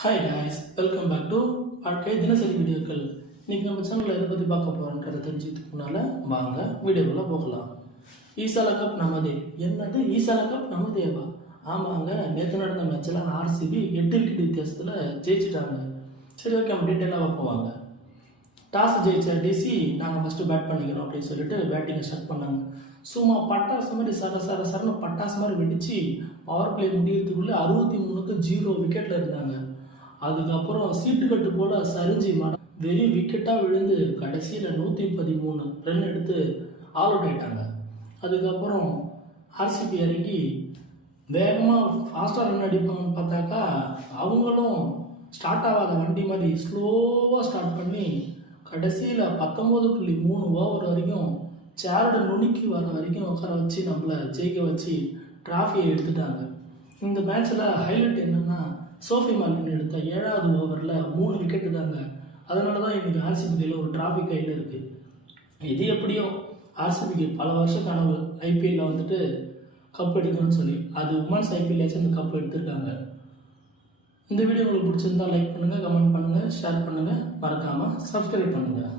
Hi guys, welcome back to வாழ்க்கை தினசரி வீடியோக்கள். இன்னைக்கு நம்ம சேனலில் எதை பற்றி பார்க்க போகிறோன்றதை தெரிஞ்சுக்கிறதுக்கு முன்னால் வாங்க வீடியோக்குள்ளே போகலாம். ஈசாலா கப் நமதே. என்னது ஈசாலா கப் நமதேவா? ஆமாங்க, நேற்று நடந்த மேட்சில் ஆர்சிபி 8 விக்கெட் வித்தியாசத்தில் ஜெயிச்சிட்டாங்க. சரி, ஓகே, நம்ம டீட்டெயிலாக போவாங்க. டாஸ் ஜெயிச்ச டிசி நாங்கள் ஃபஸ்ட்டு பேட் பண்ணிக்கிறோம் அப்படின்னு சொல்லிட்டு பேட்டிங்கை ஸ்டார்ட் பண்ணாங்க. சும்மா பட்டாசு மாதிரி சரன்னு பட்டாசு மாதிரி வெடிச்சு பவர் பிளே முடியறதுக்குள்ளே 63க்கு 0 விக்கெட்டில் இருந்தாங்க. அதுக்கப்புறம் சீட்டு கட்டு போல சரிஞ்சு வெறும் விக்கெட்டாக விழுந்து கடைசியில் 113 ரன் எடுத்து ஆல் அவுட் ஆகிட்டாங்க. அதுக்கப்புறம் ஆர்சிபி இறங்கி வேகமாக ஃபாஸ்ட்டாக ரன் அடிப்பாங்கன்னு பார்த்தாக்கா அவங்களும் ஸ்டார்ட் ஆகாத வண்டி மாதிரி ஸ்லோவாக ஸ்டார்ட் பண்ணி கடைசியில் 19.3 ஓவர் வரைக்கும் சேரோட நுணுக்கி வர வரைக்கும் உட்கார வச்சு நம்மளை ஜெயிக்க வச்சு ட்ராஃபியை எடுத்துட்டாங்க. இந்த மேட்ச்சில் ஹைலைட் என்னென்னா சோஃபி மார்டின் எடுத்த 7வது ஓவரில் 3 விக்கெட்டு தாங்க. அதனால தான் இன்றைக்கி ஆர்சிபியில் ஒரு டிராஃபி கையில் இருக்குது. இது எப்படியோ ஆர்சிபிக்கு பல வருஷ கனவு ஐபிஎல்லில் வந்துட்டு கப் எடுக்கணும்னு சொல்லி அது உமன்ஸ் ஐபிஎல்லாச்சும் அந்த கப் எடுத்திருக்காங்க. இந்த வீடியோ உங்களுக்கு பிடிச்சிருந்தா லைக் பண்ணுங்கள், கமெண்ட் பண்ணுங்கள், ஷேர் பண்ணுங்கள், மறக்காமல் சப்ஸ்கிரைப் பண்ணுங்கள்.